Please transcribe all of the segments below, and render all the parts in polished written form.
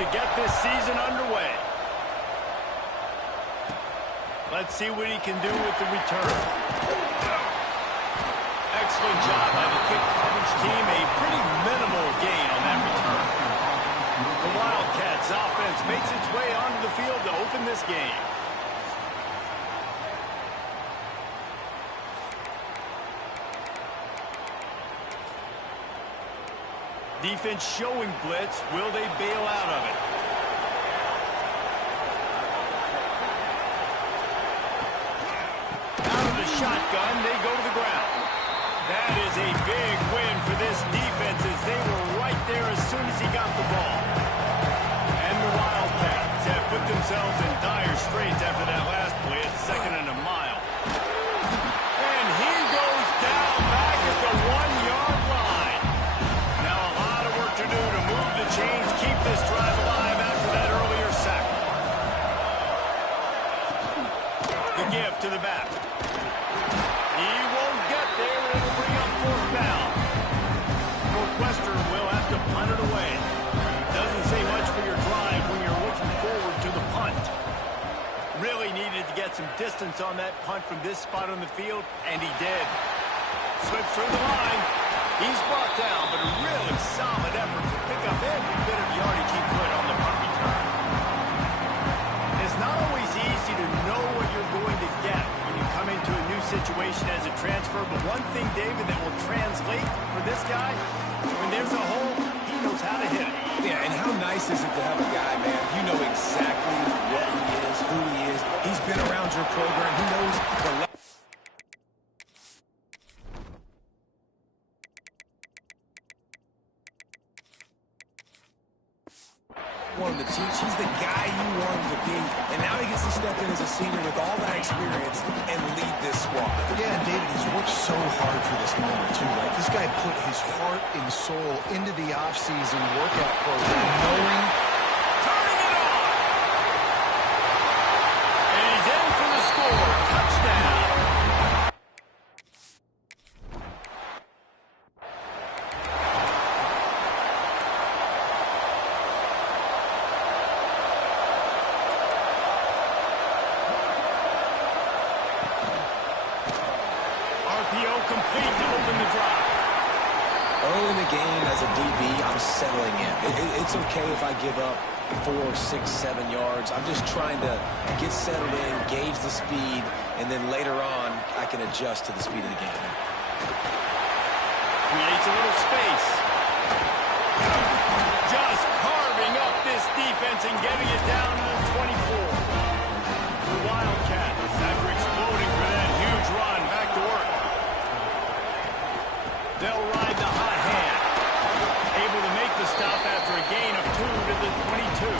to get this season underway. Let's see what he can do with the return. Excellent job by the kick coverage team. A pretty minimal gain on that return. The Wildcats offense makes its way onto the field to open this game. Defense showing blitz. Will they bail out of it? Out of the shotgun, they go to the ground. That is a big win for this defense as they were right there as soon as he got the ball. And the Wildcats have put themselves in dire straits after that last play at 2nd and a mile. And he goes down back at the 1-yard line. Now a lot of work to do to move the chains, keep this drive alive after that earlier sack. The give to the back. He won't get there, and it'll bring up 4th down. Northwestern will have to punt it away. Doesn't say much for your drive when you're looking forward to the punt. Really needed to get some distance on that punt from this spot on the field, and he did. Slips through the line. He's brought down, but a really solid effort to pick up every bit of yardage he could on the punt return. It's not always easy to know what you're going to get when you come into a new situation as a transfer, but one thing, David, that will translate for this guy, when there's a hole, he knows how to hit it. Yeah, and how nice is it to have a guy, man, you know exactly what he is, who he is. He's been around your program. He knows the level. Wanted to teach. He's the guy you want him to be. And now he gets to step in as a senior with all that experience and lead this squad. Yeah, and David, he's worked so hard for this moment, too, right? This guy put his heart and soul into the offseason workout program, knowing... Turning it on! And he's in for the score. Touchdown! Complete to open the drive. Early in the game as a DB, I'm settling in. It's okay if I give up 4, 6, 7 yards. I'm just trying to get settled in, gauge the speed, and then later on, I can adjust to the speed of the game. Creates a little space. Just carving up this defense and getting it down to the 24. The Wildcats, after exploding for that huge run, back to work. They'll ride the hot hand. Able to make the stop after a gain of 2 to the 22.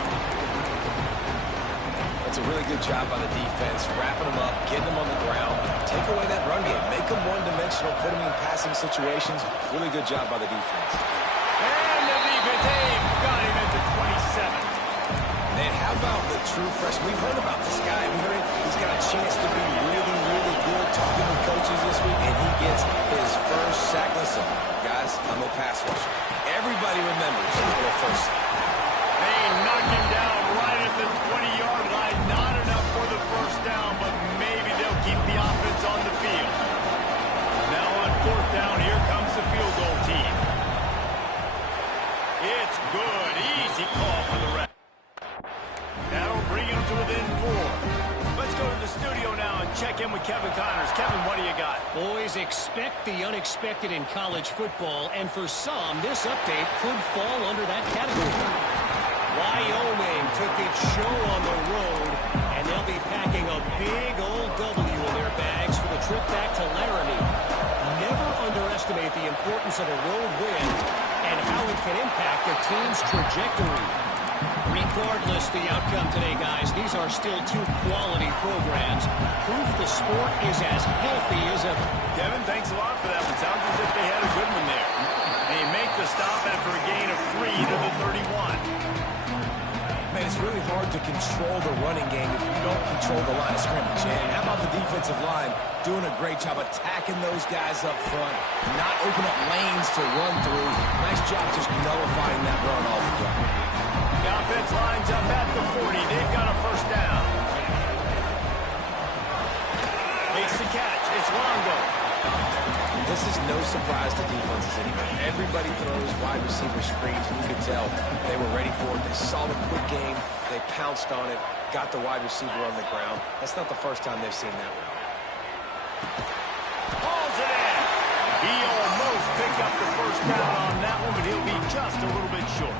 That's a really good job by the defense, wrapping them up, getting them on the ground, take away that run game, make them one-dimensional, put them in passing situations. Really good job by the defense. And the defense, got him at the 27. Man, how about the true freshman? We've heard about this guy. We heard he's got a chance to be really, really good. Talking with coaches this week, and he gets his first sack. Listen, guys, I'm a pass rusher. Everybody remembers the first sack. They knock him down right at the 20-yard line. Not enough for the first down, but maybe they'll keep the offense on the field. Now on 4th down, here comes the field goal team. It's good. Easy call for the ref. That'll bring him to within 4. Let's go to the studio now and check in with Kevin Connors. Kevin, what do you got? Boys, expect the unexpected in college football, and for some, this update could fall under that category. Wyoming took its show on the road, and they'll be packing a big old W in their bags for the trip back to Laramie. Never underestimate the importance of a road win and how it can impact a team's trajectory. Regardless the outcome today, guys, these are still 2 quality programs. Proof the sport is as healthy as ever. Kevin, thanks a lot for that one. Sounds as if they had a good one there. They make the stop after a gain of 3 to the 31. Man, it's really hard to control the running game if you don't control the line of scrimmage. And how about the defensive line doing a great job attacking those guys up front, not open up lanes to run through. Nice job just nullifying that run altogether. The offense lines up at the 40. They've got a first down. Makes the catch. It's Longo. This is no surprise to defenses anymore. Everybody throws wide receiver screens, and you can tell they were ready for it. They saw the quick game. They pounced on it, got the wide receiver on the ground. That's not the first time they've seen that one. Hauls it in. He almost picked up the first down on that one, but he'll be just a little bit short.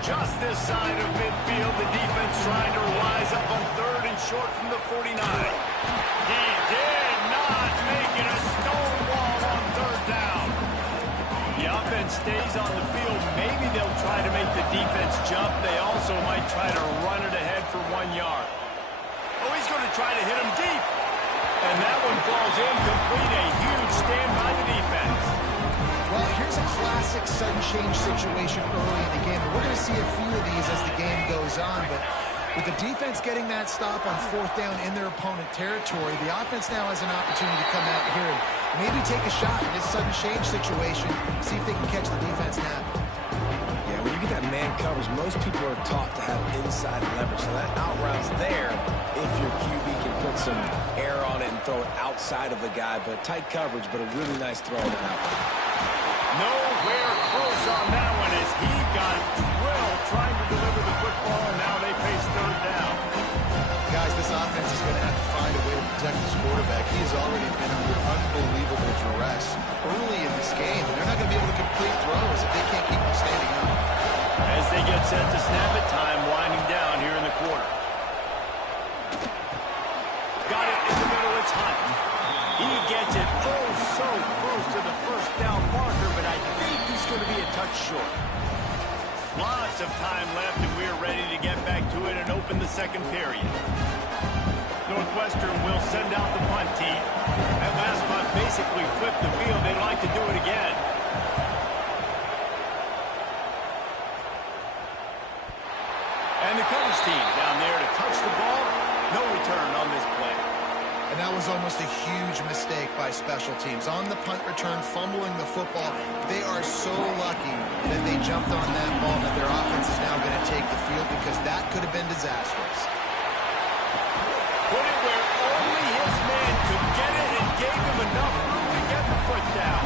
Just this side of midfield, the defense trying to rise up on 3rd and short from the 49. He did not make it a stonewall on 3rd down. The offense stays on the field. Maybe they'll try to make the defense jump. They also might try to run it ahead for 1 yard. Oh, he's going to try to hit him deep. And that one falls incomplete. A huge stand by the defense. Well, here's a classic sudden change situation early in the game. And we're going to see a few of these as the game goes on. But with the defense getting that stop on 4th down in their opponent territory, the offense now has an opportunity to come out here and maybe take a shot in this sudden change situation, see if they can catch the defense now. Yeah, when you get that man coverage, most people are taught to have inside leverage. So that out route's there if your QB can put some air on it and throw it outside of the guy. But tight coverage, but a really nice throw on that out route. Nowhere close on that one as he got drilled trying to deliver the football, and now they face 3rd down. Guys, this offense is going to have to find a way to protect this quarterback. He has already been under unbelievable duress early in this game. They're not going to be able to complete throws if they can't keep him standing up. As they get set to snap it, time winding down here in the quarter. Got it in the middle, it's Hunt. He gets it oh so close to the first down marker, but I think he's going to be a touch short. Lots of time left, and we're ready to get back to it and open the 2nd period. Northwestern will send out the punt team. That last punt basically flipped the field. They'd like to do it again. And the coverage team down there to touch the ball. No return on this play. And that was almost a huge mistake by special teams. On the punt return, fumbling the football. They are so lucky that they jumped on that ball, that their offense is now going to take the field, because that could have been disastrous. Put it where only his man could get it and gave him enough room to get the foot down.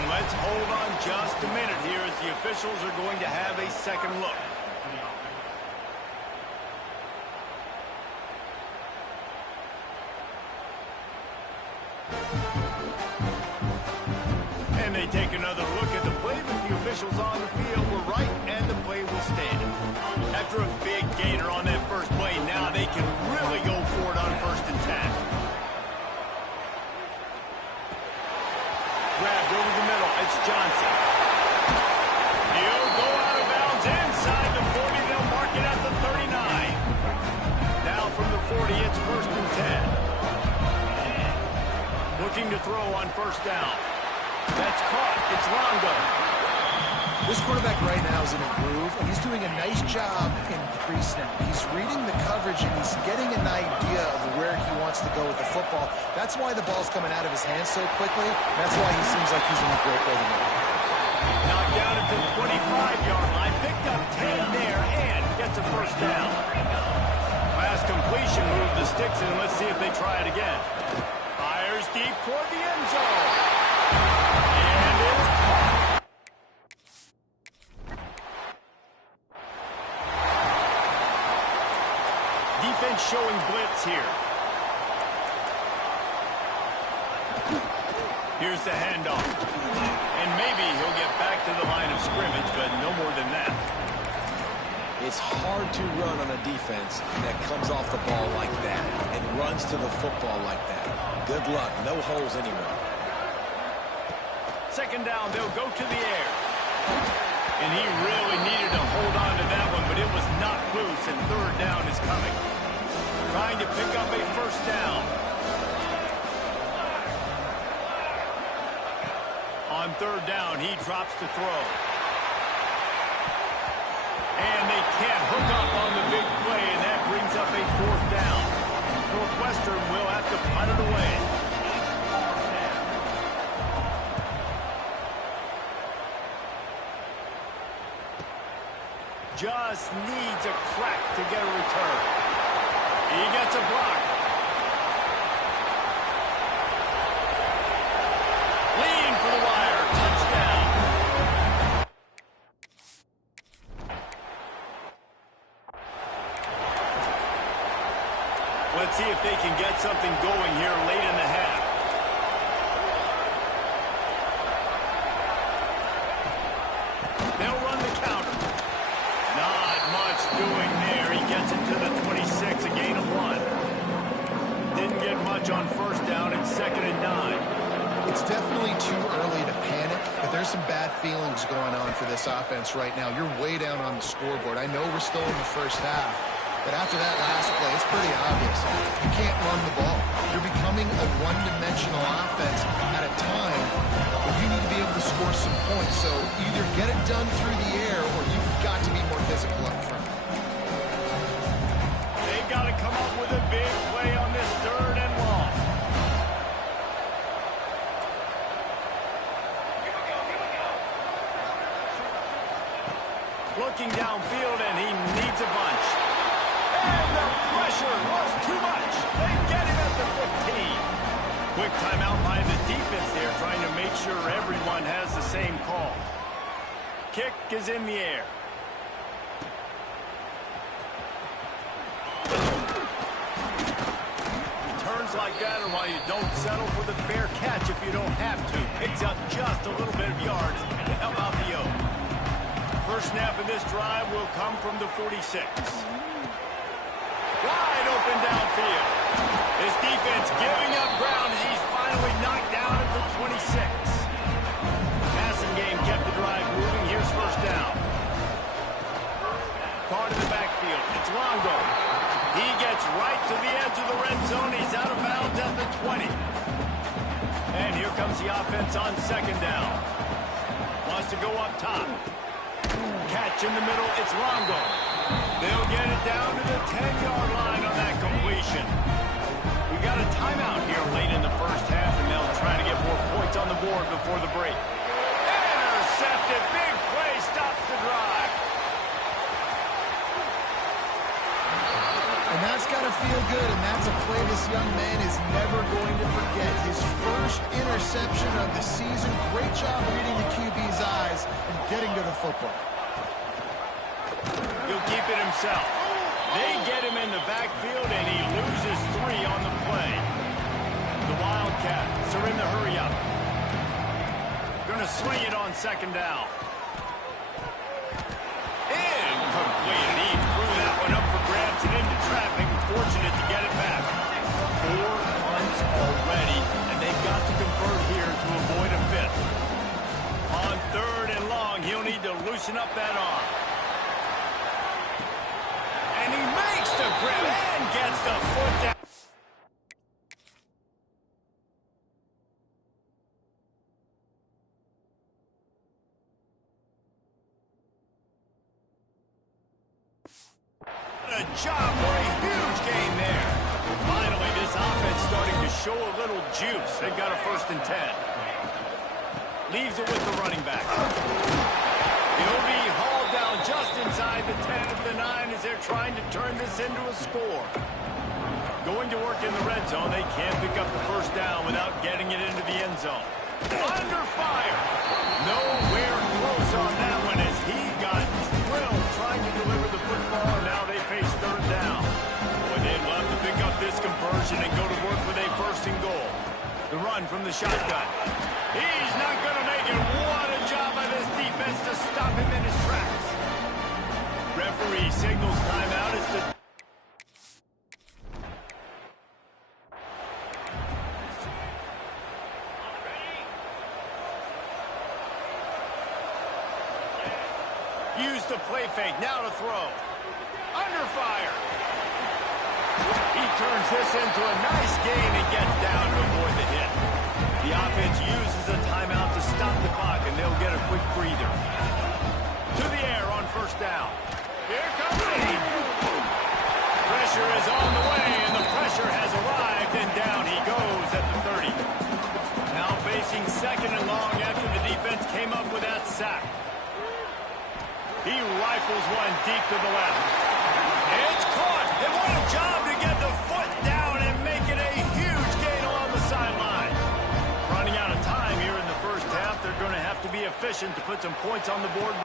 And let's hold on just a minute here as the officials are going to have a second look. And they take another look at the play, but the officials on the field were right, and the play will stand. After a big gainer on that first play, now they can really go for it on 1st and 10. Grabbed over the middle, it's Johnson. He'll go out of bounds inside the 40. They'll mark it at the 39. Now from the 40, it's 1st and 10. Looking to throw on 1st down. That's caught. It's Longo. This quarterback right now is in a groove, and he's doing a nice job in pre-snap. He's reading the coverage, and he's getting an idea of where he wants to go with the football. That's why the ball's coming out of his hands so quickly. That's why he seems like he's in a great way to move. Knocked down at the 25-yard line. Picked up 10 there and gets a 1st down. Pass completion, move the sticks, and let's see if they try it again. Fires deep toward the end zone. And it's caught. Defense showing blitz here. Here's the handoff. And maybe he'll get back to the line of scrimmage, but no more than that. It's hard to run on a defense that comes off the ball like that and runs to the football like that. Good luck. No holes anywhere. 2nd down, they'll go to the air. And he really needed to hold on to that one, but it was not loose, and 3rd down is coming. Trying to pick up a 1st down. On 3rd down, he drops to throw. And they can't hook up on the big play, and that brings up a 4th down. Northwestern will have to punt it away. just needs a crack to get a return. He gets a block. Leading for the wire. Touchdown. Let's see if they can get something going here late in the half. They'll run the counter. Not much doing there. He gets it to the 26, a gain of 1. Didn't get much on first down. It's 2nd and 9. It's definitely too early to panic, but there's some bad feelings going on for this offense right now. You're way down on the scoreboard. I know we're still in the first half, but after that last play, it's pretty obvious. You can't run the ball. You're becoming a one-dimensional offense at a time where you need to be able to score some points. So either get it done through the air or you've got to be more physical up front. They've got to come up with a big play on this 3rd and long. Looking downfield, and he needs a bunch. And the pressure was too much. They get him at the 15. Quick timeout by the defense there, trying to make sure everyone has the same call. Kick is in the air. Turns like that, and while you don't settle for the fair catch if you don't have to, picks up just a little bit of yards to help out the O. First snap of this drive will come from the 46. Wide open downfield. This defense giving up ground as he's finally knocked down at the 26. Passing game kept the drive moving. Here's first down. Caught in the backfield. It's Longo. He gets right to the edge of the red zone. He's out of bounds at the 20. And here comes the offense on 2nd down. Wants to go up top. Catch in the middle, it's Longo. They'll get it down to the 10-yard line on that completion. We got a timeout here late in the first half, and they'll try to get more points on the board before the break. Intercepted, big play, stops the drive. And that's got to feel good, and that's a play this young man is never going to forget. His first interception of the season. Great job reading the QB's eyes and getting to the football. He'll keep it himself. They get him in the backfield, and he loses 3 on the play. The Wildcats are in the hurry-up. Going to swing it on 2nd down. Incomplete. He threw that one up for grabs and into traffic. Fortunate to get it back. 4 punts already, and they've got to convert here to avoid a 5th. On 3rd and long, he'll need to loosen up that arm. And he makes the grab and gets the foot down. A job for a huge gain there. Finally, this offense starting to show a little juice. They've got a 1st and 10. Leaves it with the running back. He'll be hauled down just inside the 10 of the 9 as they're trying to turn this into a score. Going to work in the red zone. They can't pick up the first down without getting it into the end zone. Under fire. Nowhere close on that one as he got drilled trying to deliver the football. Now they face 3rd down. Boy, they'd love to pick up this conversion and go to work with a 1st and goal. The run from the shotgun. He's not going to make it. What a job by this defense to stop him in his tracks. Referee signals timeout as the... Use the play fake, now to throw. Under fire. He turns this into a nice gain and gets down to avoid the hit. The offense uses a timeout to stop the clock, and they'll get a quick breather. To the air on 1st down. Here comes he. Pressure is on the way, and the pressure has arrived, and down he goes at the 30. Now facing 2nd and long after the defense came up with that sack. He rifles one deep to the left. It's caught. And what a job to get the foot down and make it a huge gain along the sideline. Running out of time here in the first half. They're going to have to be efficient to put some points on the board.